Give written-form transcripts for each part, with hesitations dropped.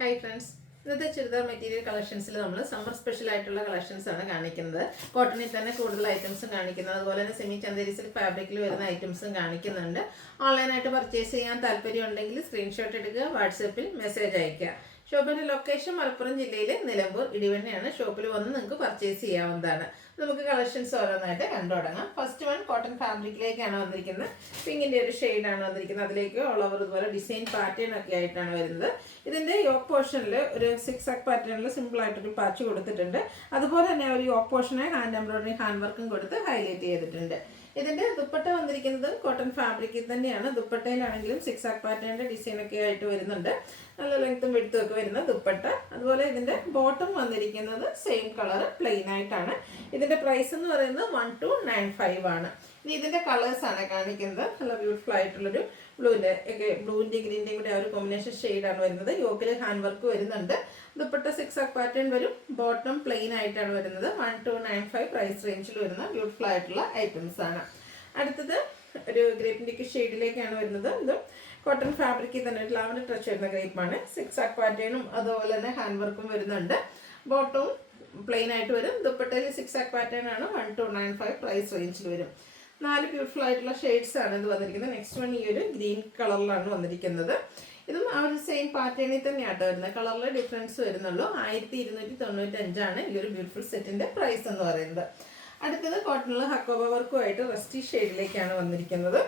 Hi friends, ഇന്നത്തെ churidar material കളക്ഷൻസിൽ നമ്മൾ summer special ആയിട്ടുള്ള കളക്ഷൻസ് ആണ് കാണിക്കുന്നത്. കോട്ടണിൽ തന്നെ കൂടുതൽ ഐറ്റംസും കാണിക്കുന്നത്, അതുപോലെ തന്നെ സെമി ചന്തേരി സിൽക്ക് ഫാബ്രിക്കിൽ വരുന്ന ഐറ്റംസും കാണിക്കുന്നുണ്ട്. ഓൺലൈനായിട്ട് പർച്ചേസ് ചെയ്യാൻ താല്പര്യം ഉണ്ടെങ്കിൽ സ്ക്രീൻഷോട്ട് എടുക്കുക, വാട്സപ്പിൽ മെസ്സേജ് അയയ്ക്കുക. ഷോപ്പിൻ്റെ ലൊക്കേഷൻ മലപ്പുറം ജില്ലയിലെ നിലമ്പൂർ ഇടിവണ്ണയാണ്. ഷോപ്പിൽ വന്ന് നിങ്ങൾക്ക് പർച്ചേസ് ചെയ്യാവുന്നതാണ്. നമുക്ക് കളക്ഷൻസ് ഓരോന്നായിട്ട് കണ്ടു തുടങ്ങാം. ഫസ്റ്റ് വൺ കോട്ടൺ ഫാബ്രിക്കിലേക്കാണ് വന്നിരിക്കുന്നത്. പിങ്കിൻ്റെ ഒരു ഷെയ്ഡാണ് വന്നിരിക്കുന്നത്. അതിലേക്ക് ഓൾ ഓവർ ഇതുപോലെ ഡിസൈൻ പാറ്റേൺ ഒക്കെ ആയിട്ടാണ് വരുന്നത്. ഇതിൻ്റെ യോക്ക് പോർഷനിൽ ഒരു 6 പാറ്റേണിൽ സിമ്പിളായിട്ടൊരു പാച്ച് കൊടുത്തിട്ടുണ്ട്. അതുപോലെ തന്നെ ഒരു യോക്ക് പോർഷനെ ഹാൻഡ് എംബ്രോയിഡറി ഹാൻഡ് വർക്കും കൊടുത്ത് ഹൈലൈറ്റ് ചെയ്തിട്ടുണ്ട്. ഇതിൻ്റെ ദുപ്പട്ട വന്നിരിക്കുന്നത് കോട്ടൺ ഫാബ്രിക്കിൽ തന്നെയാണ്. ദുപ്പട്ടയിലാണെങ്കിലും 6 പാറ്റേണിൻ്റെ ഡിസൈനൊക്കെ ആയിട്ട് വരുന്നുണ്ട്. നല്ല ലെങ്ത്തും വെടുത്തും ഒക്കെ വരുന്ന ദുപ്പട്ട. അതുപോലെ ഇതിൻ്റെ ബോട്ടം വന്നിരിക്കുന്നത് സെയിം കളർ പ്ലെയിൻ ആയിട്ടാണ്. ഇതിൻ്റെ പ്രൈസ് എന്ന് പറയുന്നത് 1295 ആണ്. ഇനി ഇതിൻ്റെ കളേഴ്സാണ് കാണിക്കുന്നത്. നല്ല ബ്യൂട്ടിഫുൾ ആയിട്ടുള്ളൊരു ബ്ലൂവിൻ്റെ ഗ്രീൻ്റെയും കൂടെ ആ ഒരു കോമ്പിനേഷൻ ഷെയ്ഡാണ് വരുന്നത്. യോക്കിൽ ഹാൻഡ് വർക്ക് വരുന്നുണ്ട്. ദുപ്പട്ട 6 പാറ്റേൺ വരും. ബോട്ടം പ്ലെയിൻ ആയിട്ടാണ് വരുന്നത്. 1295 പ്രൈസ് റേഞ്ചിൽ വരുന്ന ബ്യൂട്ടിഫുൾ ആയിട്ടുള്ള ഐറ്റംസ് ആണ്. അടുത്തത് ഒരു ഗ്രേപ്പിൻ്റെ ഷെയ്ഡിലേക്കാണ് വരുന്നത്. ഇത് കോട്ടൺ ഫാബ്രിക്കിൽ തന്നെ ഒരു ലാവൻഡർ ടച്ച് വരുന്ന ഗ്രേപ്പാണ്. 6 പാറ്റേണും അതുപോലെ തന്നെ ഹാൻഡ് വർക്കും വരുന്നുണ്ട്. ബോട്ടവും പ്ലെയിൻ ആയിട്ട് വരും. ദുപ്പട്ടയിൽ 6 പാറ്റേൺ ആണ്. 1295 പ്രൈസ് റേഞ്ചിൽ വരും. 4 ബ്യൂട്ടിഫുൾ ആയിട്ടുള്ള ഷെയ്ഡ്സ് ആണ് ഇത് വന്നിരിക്കുന്നത്. നെക്സ്റ്റ് വൺ ഈ ഒരു ഗ്രീൻ കളറിലാണ് വന്നിരിക്കുന്നത്. ഇതും ആ ഒരു സെയിം പാറ്റേണിൽ തന്നെയാട്ടോ വരുന്നത്. കളറിൽ ഡിഫറൻസ് വരുന്നുള്ളൂ. 1295 ആണ് ഈ ഒരു ബ്യൂട്ടിഫുൾ സെറ്റിൻ്റെ പ്രൈസ് എന്ന് പറയുന്നത്. അടുത്തത് കോട്ടണിൽ ഹക്കോബ വർക്കുമായിട്ട് റസ്റ്റി ഷെയ്ഡിലേക്കാണ് വന്നിരിക്കുന്നത്.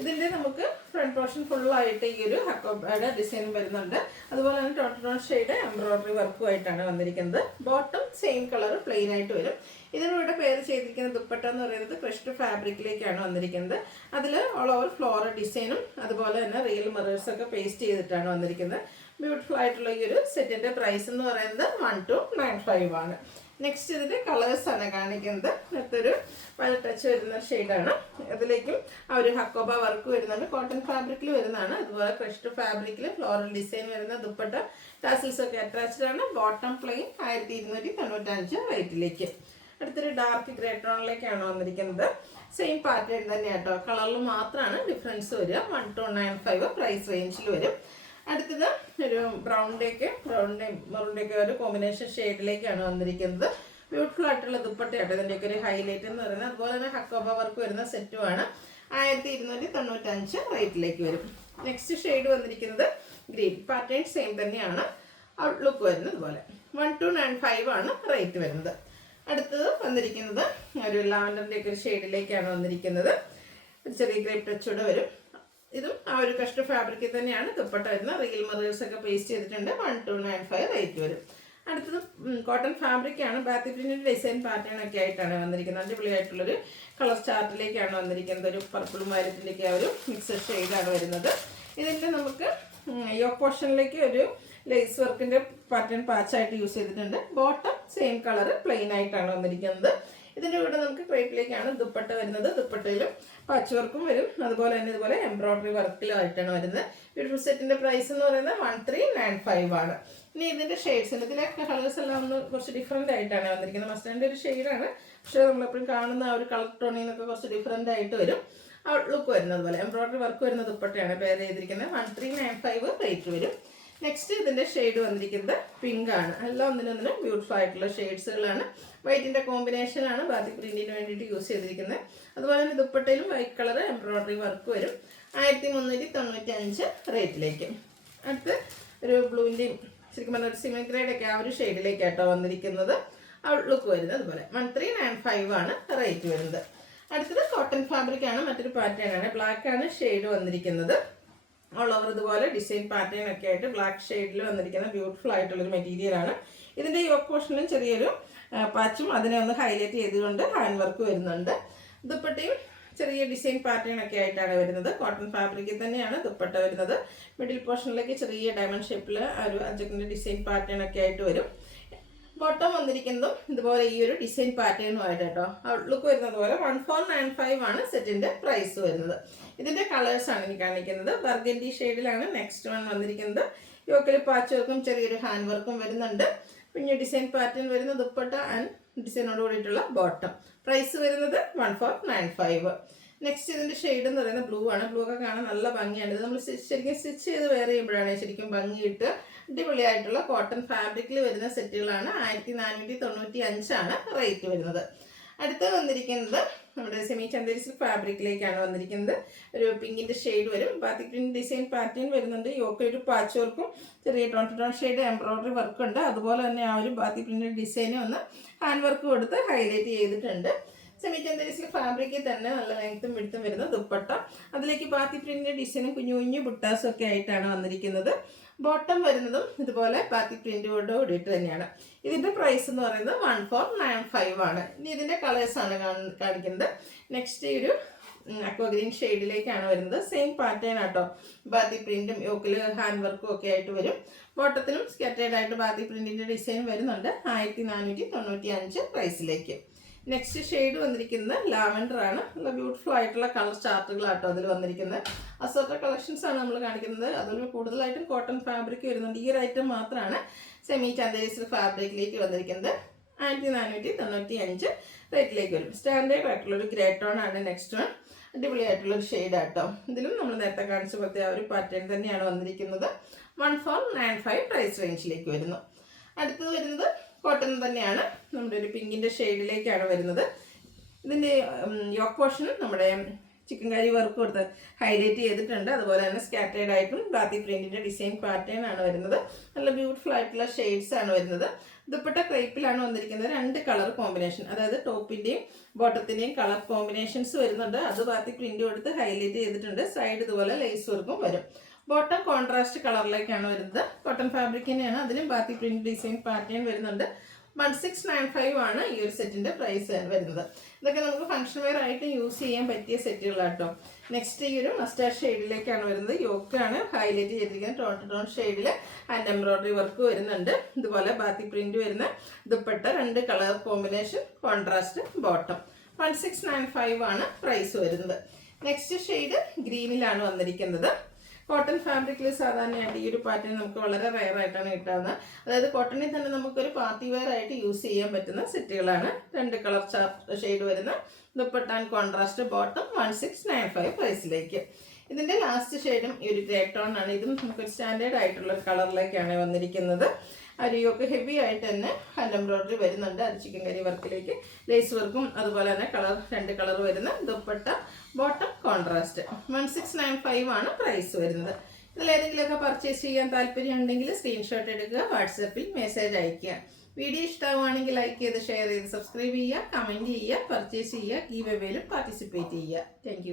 ഇതിൻ്റെ നമുക്ക് ഫ്രണ്ട് പോർഷൻ ഫുള്ളായിട്ട് ഈ ഒരു ഹക്കോബയുടെ ഡിസൈൻ വരുന്നുണ്ട്. അതുപോലെ തന്നെ ടോട്ടൺ ഷെയ്ഡ് എംബ്രോയിഡറി വർക്കുമായിട്ടാണ് വന്നിരിക്കുന്നത്. ബോട്ടം സെയിം കളർ പ്ലെയിൻ ആയിട്ട് വരും. ഇതിനൂടെ പേര് ചെയ്തിരിക്കുന്ന ദുപ്പട്ട എന്ന് പറയുന്നത് ക്രഷ്ഡ് ഫാബ്രിക്കിലേക്കാണ് വന്നിരിക്കുന്നത്. അതിൽ ഓൾ ഓവർ ഫ്ലോറൽ ഡിസൈനും അതുപോലെ തന്നെ റിയൽ മിറേഴ്സൊക്കെ പേസ്റ്റ് ചെയ്തിട്ടാണ് വന്നിരിക്കുന്നത്. ബ്യൂട്ടിഫുൾ ആയിട്ടുള്ള ഈ ഒരു സെറ്റിൻ്റെ പ്രൈസ് എന്ന് പറയുന്നത് 1295 ആണ്. നെക്സ്റ്റ് ഇതിൻ്റെ കളേഴ്സാണ് കാണിക്കുന്നത്. അടുത്തൊരു പല ടച്ച് വരുന്ന ഷെയ്ഡാണ്. അതിലേക്കും ആ ഒരു ഹക്കോബ വർക്ക് വരുന്നുണ്ട്. കോട്ടൺ ഫാബ്രിക്കിൽ വരുന്നതാണ്. അതുപോലെ ക്രഷ്ഡ് ഫാബ്രിക്കിൽ ഫ്ലോറൽ ഡിസൈൻ വരുന്ന ദുപ്പട്ട ടാസിൽസ് ഒക്കെ അറ്റാച്ച്ഡ് ആണ്. ബോട്ടം പ്ലെയിൻ 1295 റേറ്റിലേക്ക്. അടുത്തൊരു ഡാർക്ക് ഗ്രേ ടോണിലേക്കാണ് വന്നിരിക്കുന്നത്. സെയിം പാറ്റേൺ തന്നെയാട്ടോ. കളറിൽ മാത്രമാണ് ഡിഫറൻസ് വരിക. 1295 പ്രൈസ് റേഞ്ചിൽ വരും. അടുത്തത് ഒരു മെറൂണിൻ്റെയൊക്കെ ഒരു കോമ്പിനേഷൻ ഷെയ്ഡിലേക്കാണ് വന്നിരിക്കുന്നത്. ബ്യൂട്ടിഫുൾ ആയിട്ടുള്ള ദുപ്പട്ടയാട്ടോ ഇതിൻ്റെയൊക്കെ ഒരു ഹൈലൈറ്റ് എന്ന് പറയുന്നത്. അതുപോലെ തന്നെ ഹക്കോബ വർക്ക് വരുന്ന സെറ്റുമാണ്. 1295 റേറ്റിലേക്ക് വരും. നെക്സ്റ്റ് ഷെയ്ഡ് വന്നിരിക്കുന്നത് ഗ്രീൻ പാറ്റേൺ സെയിം തന്നെയാണ്. ഔട്ട്ലുക്ക് വരുന്നത് പോലെ 1295 ആണ് റേറ്റ് വരുന്നത്. അടുത്തത് വന്നിരിക്കുന്നത് ഒരു ലാവൻഡറിൻ്റെയൊക്കെ ഒരു ഷെയ്ഡിലേക്കാണ് വന്നിരിക്കുന്നത്. ചെറിയ ഗ്രേപ്പ് ടച്ചോടെ വരും. ഇതും ആ ഒരു കഷ്ട ഫാബ്രിക്കിൽ തന്നെയാണ് ദുപ്പട്ട വരുന്ന. റിയൽ മെറീൽസ് ഒക്കെ പേസ്റ്റ് ചെയ്തിട്ടുണ്ട്. 1295 റേറ്റ് വരും. അടുത്തത് കോട്ടൺ ഫാബ്രിക്കാണ്. ബാത്തി പ്രിന്റിൻ്റെ ഡിസൈൻ പാറ്റേൺ ഒക്കെ ആയിട്ടാണ് വന്നിരിക്കുന്നത്. അടിപൊളിയായിട്ടുള്ളൊരു കളർ ചാർട്ടിലേക്കാണ് വന്നിരിക്കുന്നത്. ഒരു പർപ്പിളും വയലറ്റിൻ്റെയൊക്കെ ആ ഒരു മിക്സഡ് ഷെയ്ഡാണ് വരുന്നത്. ഇതിൻ്റെ നമുക്ക് യോക്ക് പോർഷനിലേക്ക് ഒരു ലേസ് വർക്കിൻ്റെ പാറ്റേൺ പാച്ചായിട്ട് യൂസ് ചെയ്തിട്ടുണ്ട്. ബോട്ടം സെയിം കളർ പ്ലെയിൻ ആയിട്ടാണ് വന്നിരിക്കുന്നത്. ഇതിൻ്റെ കൂടെ നമുക്ക് ക്രേപ്പിലേക്കാണ് ദുപ്പട്ട വരുന്നത്. ദുപ്പട്ടയിലും പാച്ച് വർക്കും വരും. അതുപോലെ തന്നെ ഇതുപോലെ എംബ്രോയിഡറി വർക്കിലായിട്ടാണ് വരുന്നത്. ബ്യൂട്ടിഫുൾ സെറ്റിൻ്റെ പ്രൈസ് എന്ന് പറയുന്നത് 1395 ആണ്. ഇനി ഇതിൻ്റെ ഷെയ്ഡ്സ് ഇതിലെ കളേഴ്സ് എല്ലാം ഒന്ന് കുറച്ച് ഡിഫറെൻ്റ് ആയിട്ടാണ് വന്നിരിക്കുന്നത്. മസ്റ്റേൻ്റെ ഒരു ഷെയ്ഡാണ്. പക്ഷേ നമ്മളെപ്പോഴും കാണുന്ന ആ ഒരു കളർ ടോണിൽ നിന്നൊക്കെ കുറച്ച് ഡിഫറെൻ്റ് ആയിട്ട് വരും. ഔട്ട്ലുക്ക് വരുന്നത് പോലെ എംബ്രോയിഡറി വർക്ക് വരുന്ന ദുപ്പട്ടയാണ് പേര് ചെയ്തിരിക്കുന്നത്. 1395 റേറ്റ് വരും. നെക്സ്റ്റ് ഇതിൻ്റെ ഷെയ്ഡ് വന്നിരിക്കുന്നത് പിങ്ക് ആണ്. എല്ലാം ഒന്നിനൊന്നിനും ബ്യൂട്ടിഫുൾ ആയിട്ടുള്ള ഷെയ്ഡ്സുകളാണ്. വൈറ്റിൻ്റെ കോമ്പിനേഷനാണ് ബാത്തി പ്രിൻറ്റിന് വേണ്ടിയിട്ട് യൂസ് ചെയ്തിരിക്കുന്നത്. അതുപോലെ തന്നെ ദുപ്പട്ടയിലും വൈറ്റ് കളർ എംബ്രോയിഡറി വർക്ക് വരും. 1395 റേറ്റിലേക്ക്. അടുത്ത് ഒരു ബ്ലൂവിൻ്റെയും ശരിക്കും പറഞ്ഞാൽ സിമൻ ഗ്രേഡൊക്കെ ആ ഒരു ഷെയ്ഡിലേക്കാട്ടോ വന്നിരിക്കുന്നത്. ഔട്ട്ലുക്ക് വരുന്നത് അതുപോലെ 1395 ആണ് റേറ്റ് വരുന്നത്. അടുത്തത് കോട്ടൺ ഫാബ്രിക്കാണ്. മറ്റൊരു പാറ്റേൺ ആണ്. ബ്ലാക്ക് ആണ് ഷെയ്ഡ് വന്നിരിക്കുന്നത്. ഓൾ ഓവർ ഇതുപോലെ ഡിസൈൻ പാറ്റേൺ ഒക്കെ ആയിട്ട് ബ്ലാക്ക് ഷെയ്ഡിൽ വന്നിരിക്കുന്ന ബ്യൂട്ടിഫുൾ ആയിട്ടുള്ളൊരു മെറ്റീരിയലാണ്. ഇതിൻ്റെ യോക്ക് പോർഷനിലും ചെറിയൊരു പാച്ചും അതിനെ ഒന്ന് ഹൈലൈറ്റ് ചെയ്തുകൊണ്ട് ഹാൻഡ് വർക്ക് വരുന്നുണ്ട്. ദുപ്പട്ടയും ചെറിയ ഡിസൈൻ പാറ്റേൺ ഒക്കെ ആയിട്ടാണ് വരുന്നത്. കോട്ടൺ ഫാബ്രിക്കിൽ തന്നെയാണ് ദുപ്പട്ട വരുന്നത്. മിഡിൽ പോർഷനിലേക്ക് ചെറിയ ഡയമണ്ട് ഷേപ്പിൽ ഒരു അജക്കിൻ്റെ ഡിസൈൻ പാറ്റേൺ ഒക്കെ ആയിട്ട് വരും. ബോട്ടം വന്നിരിക്കുന്നതും ഇതുപോലെ ഈ ഒരു ഡിസൈൻ പാറ്റേണുമായിട്ട് കേട്ടോ. ഔട്ട്ലുക്ക് വരുന്നത് പോലെ 1495 ആണ് സെറ്റിൻ്റെ പ്രൈസ് വരുന്നത്. ഇതിൻ്റെ കളേഴ്സാണ് ഇനി കാണിക്കുന്നത്. ബർഗൻഡി ഷെയ്ഡിലാണ് നെക്സ്റ്റ് വൺ വന്നിരിക്കുന്നത്. യോക്കിൽ പാച്ച് വർക്കും ചെറിയൊരു ഹാൻഡ് വർക്കും വരുന്നുണ്ട്. പിന്നെ ഡിസൈൻ പാറ്റേൺ വരുന്ന ദുപ്പട്ട ആൻഡ് ഡിസൈനോട് കൂടിയിട്ടുള്ള ബോട്ടം. പ്രൈസ് വരുന്നത് 1495. നെക്സ്റ്റ് ഇതിൻ്റെ ഷെയ്ഡ് എന്ന് പറയുന്നത് ബ്ലൂ ആണ്. ബ്ലൂ ഒക്കെ കാണാൻ നല്ല ഭംഗിയാണ്. ഇത് നമ്മൾ ശരിക്കും സ്റ്റിച്ച് ചെയ്ത് വെയർ ചെയ്യുമ്പോഴാണ് ശരിക്കും ഭംഗിയിട്ട് അടിപൊളിയായിട്ടുള്ള കോട്ടൺ ഫാബ്രിക്കിൽ വരുന്ന സെറ്റുകളാണ്. 1495 റേറ്റ് വരുന്നത്. അടുത്ത് വന്നിരിക്കുന്നത് നമ്മുടെ സെമി ചന്തേരി സിൽക്ക് ഫാബ്രിക്കിലേക്കാണ് വന്നിരിക്കുന്നത്. ഒരു പിങ്കിൻ്റെ ഷെയ്ഡ് വരും. ബാത്തിക് പ്രിന്റ് ഡിസൈൻ പാറ്റേൺ വരുന്നുണ്ട്. യോക്ക് ഒരു പാച്ച് വർക്കും ചെറിയ tone to tone shade embroidery work ഉണ്ട്. അതുപോലെ തന്നെ ആ ഒരു ബാത്തിക് പ്രിന്റ് ഡിസൈനും ഒന്ന് ഹാൻഡ് വർക്ക് കൊടുത്ത് ഹൈലൈറ്റ് ചെയ്തിട്ടുണ്ട്. സെമി ചന്തേരി സിൽക്ക് ഫാബ്രിക്കിൽ തന്നെ നല്ല ലെങ്ത്തും വിടുത്തും വരുന്ന ദുപ്പട്ട, അതിലേക്ക് ബാത്തിക് പ്രിന്റിന്റെ ഡിസൈനും കുഞ്ഞു കുഞ്ഞു ബുട്ടാസും ഒക്കെ ആയിട്ടാണ് വന്നിരിക്കുന്നത്. ബോട്ടം വരുന്നതും ഇതുപോലെ ബാത്തിക് പ്രിന്റോട് കൂടിയിട്ട് തന്നെയാണ്. ഇതിന്റെ പ്രൈസ് എന്ന് പറയുന്നത് 1495 ആണ്. ഇനി ഇതിന്റെ കളേഴ്സാണ് കാണിക്കുന്നത്. നെക്സ്റ്റ് ഒരു അക്വ ഗ്രീൻ ഷെയ്ഡിലേക്കാണ് വരുന്നത്. സെയിം പാറ്റേൺ ആട്ടോ. ബാത്തിക് പ്രിന്റും യോക്കിൽ ഹാൻഡ് വർക്കും ഒക്കെ ആയിട്ട് വരും. ബോട്ടത്തിലും സ്കാറ്റേഡ് ആയിട്ട് ബാത്തിക് പ്രിന്റിന്റെ ഡിസൈൻ വരുന്നുണ്ട്. 1495 പ്രൈസിലേക്ക്. നെക്സ്റ്റ് ഷെയ്ഡ് വന്നിരിക്കുന്നത് ലാവൻഡർ ആണ്. നല്ല ബ്യൂട്ടിഫുൾ ആയിട്ടുള്ള കളർ ചാർട്ടുകളാട്ടോ അതിൽ വന്നിരിക്കുന്നത്. അസോർട്ട കളക്ഷൻസ് ആണ് നമ്മൾ കാണിക്കുന്നത്. അതിൽ കൂടുതലായിട്ടും കോട്ടൺ ഫാബ്രിക് വരുന്നുണ്ട്. ഈ ഒരു ഐറ്റം മാത്രമാണ് സെമി ചന്തേരി സിൽക്ക് ഫാബ്രിക്കിലേക്ക് വന്നിരിക്കുന്നത്. 1495 റേറ്റിലേക്ക് വരും. സ്റ്റാൻഡേർഡ് ആയിട്ടുള്ളൊരു ഗ്രേ ടോൺ ആണ് നെക്സ്റ്റ് വൺ. അടിപൊളിയായിട്ടുള്ളൊരു ഷെയ്ഡ് ആട്ടോ. ഇതിലും നമ്മൾ നേരത്തെ കാണിച്ച പോലത്തെ ആ ഒരു പാറ്റേൺ തന്നെയാണ് വന്നിരിക്കുന്നത്. 1495 പ്രൈസ് റേഞ്ചിലേക്ക് വരുന്നു. അടുത്തത് വരുന്നത് കോട്ടൺ തന്നെയാണ്. നമ്മുടെ ഒരു പിങ്കിൻ്റെ ഷെയ്ഡിലേക്കാണ് വരുന്നത്. ഇതിൻ്റെ യോക്ക് പോർഷൻ നമ്മുടെ ചിക്കൻ കറി വർക്ക് കൊടുത്ത് ഹൈലൈറ്റ് ചെയ്തിട്ടുണ്ട്. അതുപോലെ തന്നെ സ്കാറ്റേഡ് ആയിട്ടും ബാത്തിക് പ്രിന്റിൻ്റെ ഡിസൈൻ പാറ്റേൺ ആണ് വരുന്നത്. നല്ല ബ്യൂട്ടിഫുൾ ആയിട്ടുള്ള ഷെയ്ഡ്സ് ആണ് വരുന്നത്. ദുപ്പട്ട ക്രേപ്പിലാണ് വന്നിരിക്കുന്നത്. 2 കളർ കോമ്പിനേഷൻ, അതായത് ടോപ്പിൻ്റെയും ബോട്ടത്തിൻ്റെയും കളർ കോമ്പിനേഷൻസ് വരുന്നുണ്ട്. അത് ബാത്തിക് പ്രിന്റ് കൊടുത്ത് ഹൈലൈറ്റ് ചെയ്തിട്ടുണ്ട്. സൈഡ് ഇതുപോലെ ലേസ് വർക്കും വരും. ബോട്ടം കോൺട്രാസ്റ്റ് കളറിലേക്കാണ് വരുന്നത്. കോട്ടൺ ഫാബ്രിക് തന്നെയാണ്. അതിലും ബാത്തിക് പ്രിന്റ് ഡിസൈൻ പാറ്റേൺ വരുന്നുണ്ട്. 1695 ആണ് ഈ ഒരു സെറ്റിൻ്റെ പ്രൈസ് വരുന്നത്. ഇതൊക്കെ നമുക്ക് ഫംഗ്ഷൻ വെയർ ആയിട്ട് യൂസ് ചെയ്യാൻ പറ്റിയ സെറ്റുകളാട്ടോ. നെക്സ്റ്റ് ഈ ഒരു മസ്റ്റാർഡ് ഷെയ്ഡിലേക്കാണ് വരുന്നത്. യോക്കാണ് ഹൈലൈറ്റ് ചെയ്തിരിക്കുന്നത്. ടോൺ ടു ടോൺ ഷെയ്ഡിൽ ഹാൻഡ് എംബ്രോയ്ഡറി വർക്ക് വരുന്നുണ്ട്. ഇതുപോലെ ബാത്തിക് പ്രിന്റ് വരുന്ന dupatta, 2 colour combination, contrast bottom. 1695 ആണ് പ്രൈസ് വരുന്നത്. നെക്സ്റ്റ് ഷെയ്ഡ് ഗ്രീനിലാണ് വന്നിരിക്കുന്നത്. കോട്ടൺ ഫാബ്രിക്കിൽ സാധാരണയായിട്ട് ഈ ഒരു പാറ്റേൺ നമുക്ക് വളരെ റെയർ ആയിട്ടാണ് കിട്ടാവുന്നത്. അതായത് കോട്ടണിൽ തന്നെ നമുക്കൊരു പാർട്ടി വെയർ ആയിട്ട് യൂസ് ചെയ്യാൻ പറ്റുന്ന സെറ്റുകളാണ്. 2 കളർ ഷെയ്ഡ് വരുന്ന ദുപ്പട്ട ആൻഡ് കോൺട്രാസ്റ്റ് ബോട്ടം. 1695 പ്രൈസിലേക്ക്. ഇതിൻ്റെ ലാസ്റ്റ് ഷെയ്ഡും ഈ ഒരു ഗ്രേ ടോൺ ആണ്. ഇതും നമുക്കൊരു സ്റ്റാൻഡേർഡ് ആയിട്ടുള്ള കളറിലേക്കാണ് വന്നിരിക്കുന്നത്. അരിയൊക്കെ ഹെവി ആയിട്ട് തന്നെ ഹാൻഡ് എംബ്രോയ്ഡറി വരുന്നുണ്ട്. അത് ചിക്കൻ കറി വർക്കിലേക്ക് ലേസ് വർക്കും അതുപോലെ തന്നെ 2 കളർ വരുന്ന ദുപ്പട്ട, ബോട്ടം കോൺട്രാസ്റ്റ്. 1695 ആണ് പ്രൈസ് വരുന്നത്. ഇതിലേതെങ്കിലുമൊക്കെ പർച്ചേസ് ചെയ്യാൻ താല്പര്യം ഉണ്ടെങ്കിൽ സ്ക്രീൻഷോട്ട് എടുക്കുക, വാട്സാപ്പിൽ മെസ്സേജ് അയയ്ക്കുക. വീഡിയോ ഇഷ്ടമാവുകയാണെങ്കിൽ ലൈക്ക് ചെയ്ത് ഷെയർ ചെയ്ത് സബ്സ്ക്രൈബ് ചെയ്യുക, കമൻറ്റ് ചെയ്യുക, പർച്ചേസ് ചെയ്യുക, ഗീവ് അവേയിലും പാർട്ടിസിപ്പേറ്റ് ചെയ്യുക. താങ്ക്